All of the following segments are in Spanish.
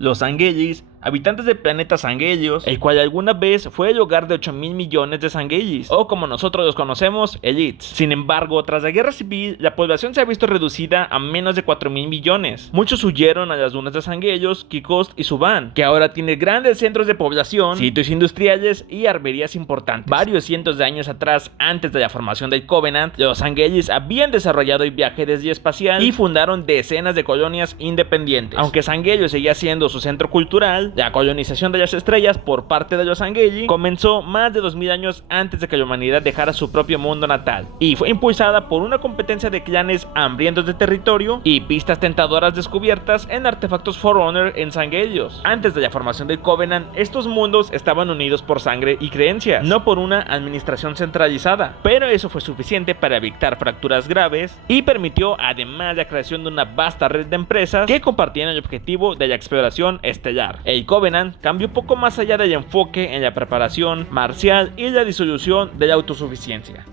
Los Anguellis, habitantes del planeta Sangelios, el cual alguna vez fue el hogar de 8.000 millones de Sangellis, o como nosotros los conocemos, Elites. Sin embargo, tras la guerra civil, la población se ha visto reducida a menos de 4.000 millones. Muchos huyeron a las dunas de Sangelios, Kikost y Suban, que ahora tiene grandes centros de población, sitios industriales y armerías importantes. Varios cientos de años atrás, antes de la formación del Covenant, los Sangellis habían desarrollado el viaje desde espacial y fundaron decenas de colonias independientes. Aunque Sangelios seguía siendo su centro cultural, la colonización de las estrellas por parte de los Angelli comenzó más de 2000 años antes de que la humanidad dejara su propio mundo natal, y fue impulsada por una competencia de clanes hambrientos de territorio y pistas tentadoras descubiertas en artefactos Forerunner en Sangelios. Antes de la formación del Covenant, estos mundos estaban unidos por sangre y creencias, no por una administración centralizada, pero eso fue suficiente para evitar fracturas graves y permitió además la creación de una vasta red de empresas que compartían el objetivo de la exploración estelar. El Covenant cambió poco más allá del enfoque en la preparación marcial y la disolución de la autosuficiencia.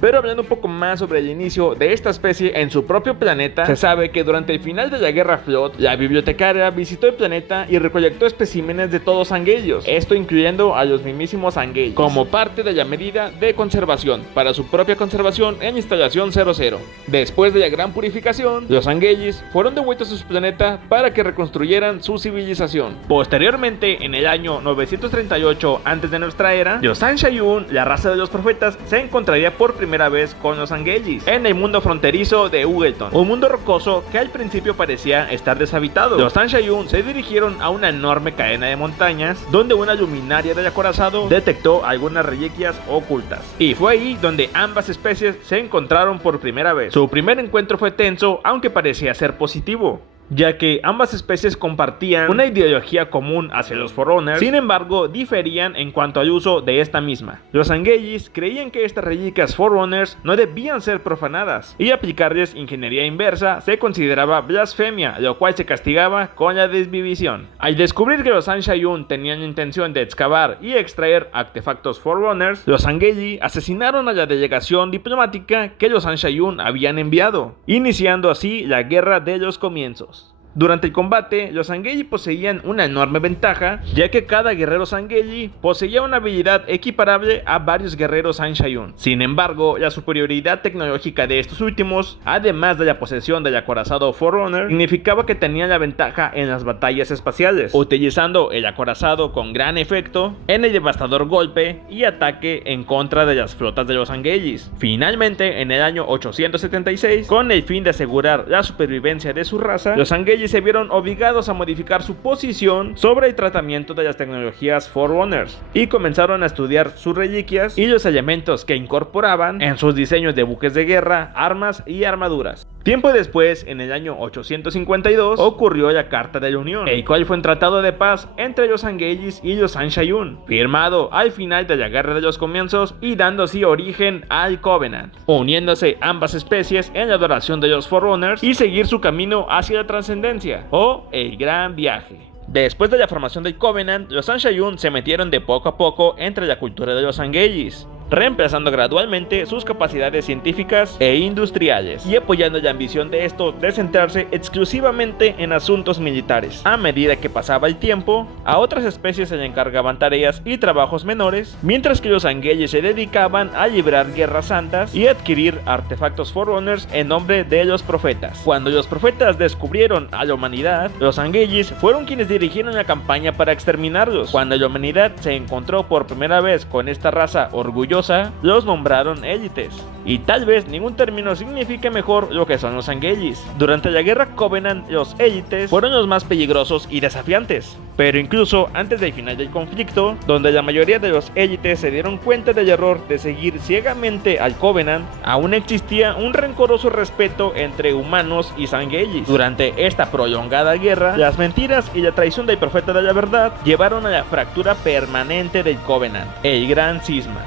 Pero hablando un poco más sobre el inicio de esta especie en su propio planeta, se sabe que durante el final de la Guerra Flood, la bibliotecaria visitó el planeta y recolectó especímenes de todos Sangelios, esto incluyendo a los mismísimos Angelli, como parte de la medida de conservación, para su propia conservación en Instalación 00. Después de la gran purificación, los Angellis fueron devueltos a su planeta para que reconstruyeran su civilización. Posteriormente, en el año 938 antes de nuestra era, los Anshayun, la raza de los profetas, se encontraría por primera vez con los Angellis en el mundo fronterizo de Ugelton, un mundo rocoso que al principio parecía estar deshabitado. Los Anshayun se dirigieron a una enorme cadena de montañas donde una luminaria del acorazado detectó algunas reliquias ocultas, y fue ahí donde ambas especies se encontraron por primera vez. Su primer encuentro fue tenso, aunque parecía ser positivo, ya que ambas especies compartían una ideología común hacia los Forerunners, sin embargo diferían en cuanto al uso de esta misma. Los Angellis creían que estas reliquias Forerunners no debían ser profanadas, y aplicarles ingeniería inversa se consideraba blasfemia, lo cual se castigaba con la desvivisión. Al descubrir que los Anshayun tenían intención de excavar y extraer artefactos Forerunners, los Angelli asesinaron a la delegación diplomática que los Anshayun habían enviado, iniciando así la guerra de los comienzos. Durante el combate, los Angelli poseían una enorme ventaja, ya que cada guerrero Angelli poseía una habilidad equiparable a varios guerreros Anshayun. Sin embargo, la superioridad tecnológica de estos últimos, además de la posesión del acorazado Forerunner, significaba que tenían la ventaja en las batallas espaciales, utilizando el acorazado con gran efecto en el devastador golpe y ataque en contra de las flotas de los Angellis. Finalmente, en el año 876, con el fin de asegurar la supervivencia de su raza, los Angelli se vieron obligados a modificar su posición sobre el tratamiento de las tecnologías Forerunners y comenzaron a estudiar sus reliquias y los elementos que incorporaban en sus diseños de buques de guerra, armas y armaduras. Tiempo después, en el año 852, ocurrió la Carta de la Unión, el cual fue un tratado de paz entre los Angellis y los Anshayun, firmado al final de la Guerra de los Comienzos y dando así origen al Covenant, uniéndose ambas especies en la adoración de los Forerunners y seguir su camino hacia la trascendencia, o el gran viaje. Después de la formación del Covenant, los Anshayun se metieron de poco a poco entre la cultura de los Angellis, reemplazando gradualmente sus capacidades científicas e industriales y apoyando la ambición de estos de centrarse exclusivamente en asuntos militares. A medida que pasaba el tiempo, a otras especies se le encargaban tareas y trabajos menores, mientras que los Angellis se dedicaban a librar guerras santas y adquirir artefactos Forerunners en nombre de los profetas. Cuando los profetas descubrieron a la humanidad, los Angellis fueron quienes dirigieron la campaña para exterminarlos. Cuando la humanidad se encontró por primera vez con esta raza orgullosa, los nombraron élites, y tal vez ningún término signifique mejor lo que son los Angellis. Durante la guerra Covenant, los élites fueron los más peligrosos y desafiantes, pero incluso antes del final del conflicto, donde la mayoría de los élites se dieron cuenta del error de seguir ciegamente al Covenant, aún existía un rencoroso respeto entre humanos y Angellis. Durante esta prolongada guerra, las mentiras y la traición del profeta de la verdad llevaron a la fractura permanente del Covenant, el Gran Cisma.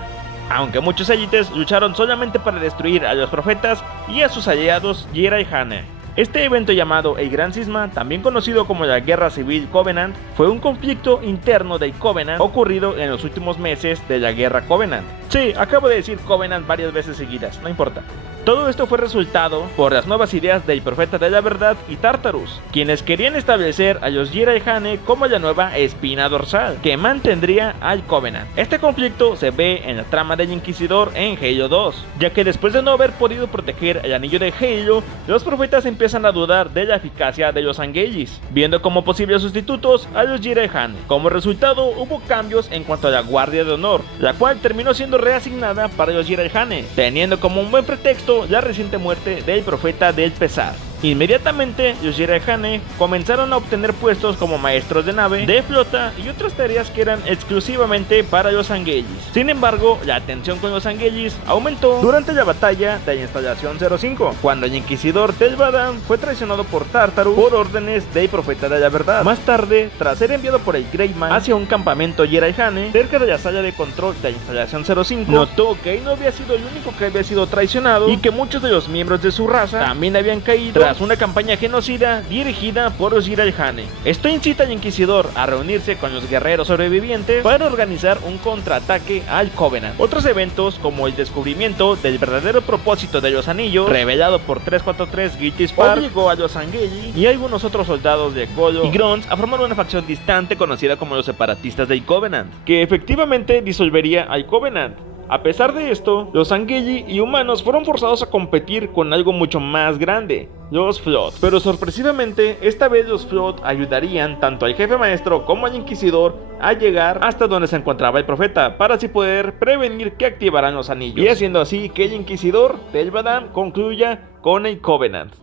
Aunque muchos élites lucharon solamente para destruir a los profetas y a sus aliados Yera y Hane. Este evento llamado el Gran Cisma, también conocido como la Guerra Civil Covenant, fue un conflicto interno del Covenant ocurrido en los últimos meses de la Guerra Covenant. Sí, acabo de decir Covenant varias veces seguidas, no importa. Todo esto fue resultado por las nuevas ideas del Profeta de la Verdad y Tartarus, quienes querían establecer a los Jiraiya como la nueva espina dorsal que mantendría al Covenant. Este conflicto se ve en la trama del Inquisidor en Halo 2, ya que después de no haber podido proteger el anillo de Halo, los profetas empiezan a dudar de la eficacia de los Angelis, viendo como posibles sustitutos a los Jiraiya. Como resultado, hubo cambios en cuanto a la Guardia de Honor, la cual terminó siendo reasignada para los Jiraiya, teniendo como un buen pretexto la reciente muerte del Profeta del Pesar. Inmediatamente, los Jiraiya comenzaron a obtener puestos como maestros de nave, de flota y otras tareas que eran exclusivamente para los Angelis. Sin embargo, la tensión con los Angelis aumentó durante la batalla de la instalación 05, cuando el Inquisidor Tel'Vadan fue traicionado por Tartarus por órdenes del Profeta de la Verdad. Más tarde, tras ser enviado por el Greatman hacia un campamento Jiraiya cerca de la sala de control de la instalación 05, notó que él no había sido el único que había sido traicionado y que muchos de los miembros de su raza también habían caído tras una campaña genocida dirigida por los Jiraiya. Esto incita al Inquisidor a reunirse con los guerreros sobrevivientes para organizar un contraataque al Covenant. Otros eventos, como el descubrimiento del verdadero propósito de los anillos, revelado por 343 Guilty Spark, obligó a los Angeli y algunos otros soldados de Colo y Grunts a formar una facción distante conocida como los separatistas del Covenant, que efectivamente disolvería al Covenant. A pesar de esto, los Angeli y humanos fueron forzados a competir con algo mucho más grande, los Flood. Pero sorpresivamente, esta vez los Flood ayudarían tanto al jefe maestro como al Inquisidor a llegar hasta donde se encontraba el Profeta, para así poder prevenir que activaran los anillos, y haciendo así que el Inquisidor Tel'Vadan concluya con el Covenant.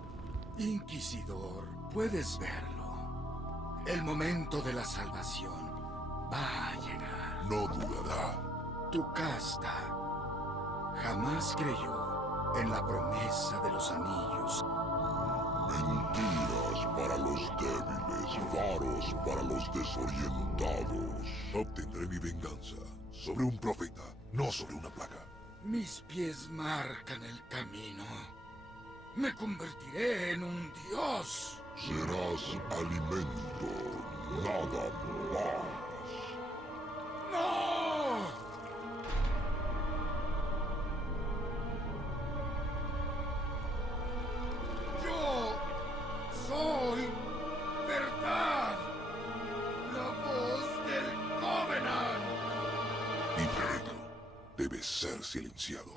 Inquisidor, puedes verlo. El momento de la salvación va a llegar. No dudará. Tu casta jamás creyó en la promesa de los anillos. Mentiras para los débiles, faros para los desorientados. Obtendré mi venganza sobre un profeta, no sobre una plaga. Mis pies marcan el camino. Me convertiré en un dios. Serás alimento, nada más. ¡No! Soy verdad, la voz del Covenant. Mi reino debe ser silenciado.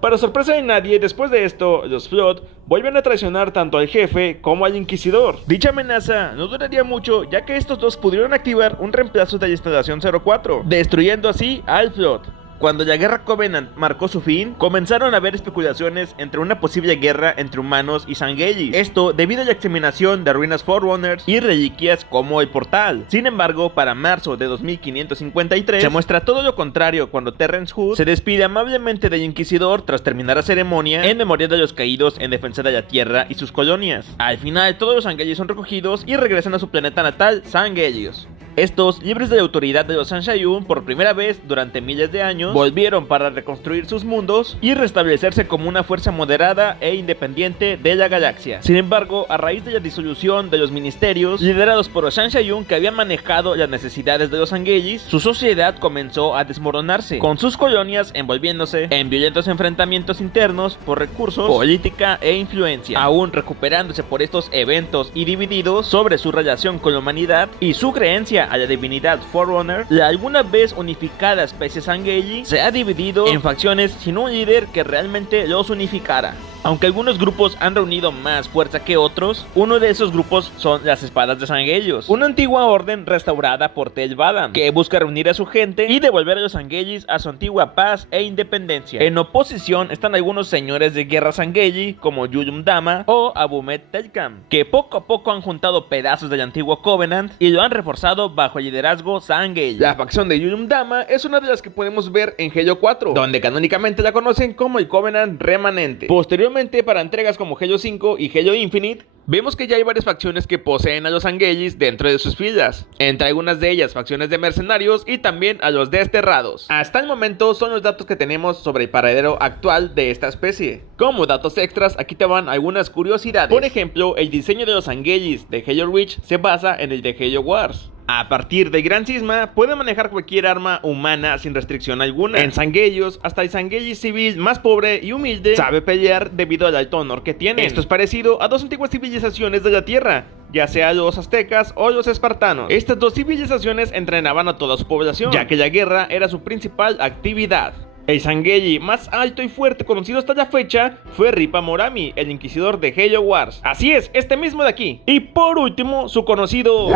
Para sorpresa de nadie, después de esto, los Flood vuelven a traicionar tanto al jefe como al Inquisidor. Dicha amenaza no duraría mucho, ya que estos dos pudieron activar un reemplazo de la instalación 04, destruyendo así al Flood. Cuando la guerra Covenant marcó su fin, comenzaron a haber especulaciones entre una posible guerra entre humanos y Sangelis. Esto debido a la exterminación de ruinas Forerunners y reliquias como el portal. Sin embargo, para marzo de 2553, se muestra todo lo contrario cuando Terrence Hood se despide amablemente del Inquisidor tras terminar la ceremonia en memoria de los caídos en defensa de la Tierra y sus colonias. Al final, todos los Sangelis son recogidos y regresan a su planeta natal, Sangelios. Estos, libres de la autoridad de los Sanshayun por primera vez durante miles de años, volvieron para reconstruir sus mundos y restablecerse como una fuerza moderada e independiente de la galaxia. Sin embargo, a raíz de la disolución de los ministerios liderados por los Sanshayun que habían manejado las necesidades de los Angelis, su sociedad comenzó a desmoronarse, con sus colonias envolviéndose en violentos enfrentamientos internos por recursos, política e influencia, aún recuperándose por estos eventos y divididos sobre su relación con la humanidad y su creencia a la divinidad Forerunner. La alguna vez unificada especie Sangeli se ha dividido en facciones sin un líder que realmente los unificara. Aunque algunos grupos han reunido más fuerza que otros, uno de esos grupos son las Espadas de Sangelios, una antigua orden restaurada por Tel'Vadan, que busca reunir a su gente y devolver a los Sangelis a su antigua paz e independencia. En oposición están algunos señores de guerra Sangeli, como Yulum Dama o Abumet Telkam, que poco a poco han juntado pedazos del antiguo Covenant y lo han reforzado bajo el liderazgo Sangeli. La facción de Yulum Dama es una de las que podemos ver en Halo 4, donde canónicamente la conocen como el Covenant Remanente. Posteriormente, para entregas como Halo 5 y Halo Infinite, Vemos que ya hay varias facciones que poseen a los Anguellis dentro de sus filas, entre algunas de ellas facciones de mercenarios y también a los desterrados. Hasta el momento son los datos que tenemos sobre el paradero actual de esta especie. Como datos extras, aquí te van algunas curiosidades. Por ejemplo, el diseño de los Anguellis de Halo Reach se basa en el de Halo Wars. A partir del Gran Cisma, puede manejar cualquier arma humana sin restricción alguna. En Sanguellos, hasta el Sanguelli civil más pobre y humilde sabe pelear debido al alto honor que tiene. Esto es parecido a dos antiguas civilizaciones de la Tierra, ya sea los aztecas o los espartanos. Estas dos civilizaciones entrenaban a toda su población, ya que la guerra era su principal actividad. El Sanguelli más alto y fuerte conocido hasta la fecha fue Ripa Morami, el inquisidor de Halo Wars. Así es, este mismo de aquí. Y por último, su conocido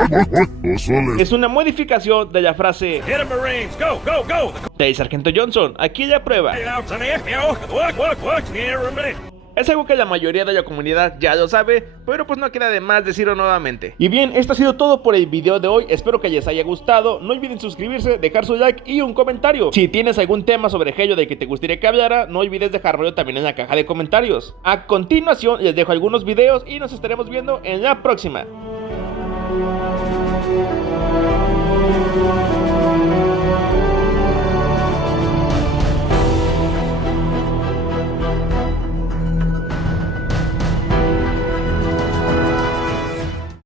es una modificación de la frase Get 'em, Marines! Go, go, go! del Sargento Johnson. Aquí la prueba. Es algo que la mayoría de la comunidad ya lo sabe, pero pues no queda de más decirlo nuevamente. Y bien, esto ha sido todo por el video de hoy, espero que les haya gustado. No olviden suscribirse, dejar su like y un comentario. Si tienes algún tema sobre Halo del que te gustaría que hablara, no olvides dejarlo también en la caja de comentarios. A continuación les dejo algunos videos y nos estaremos viendo en la próxima.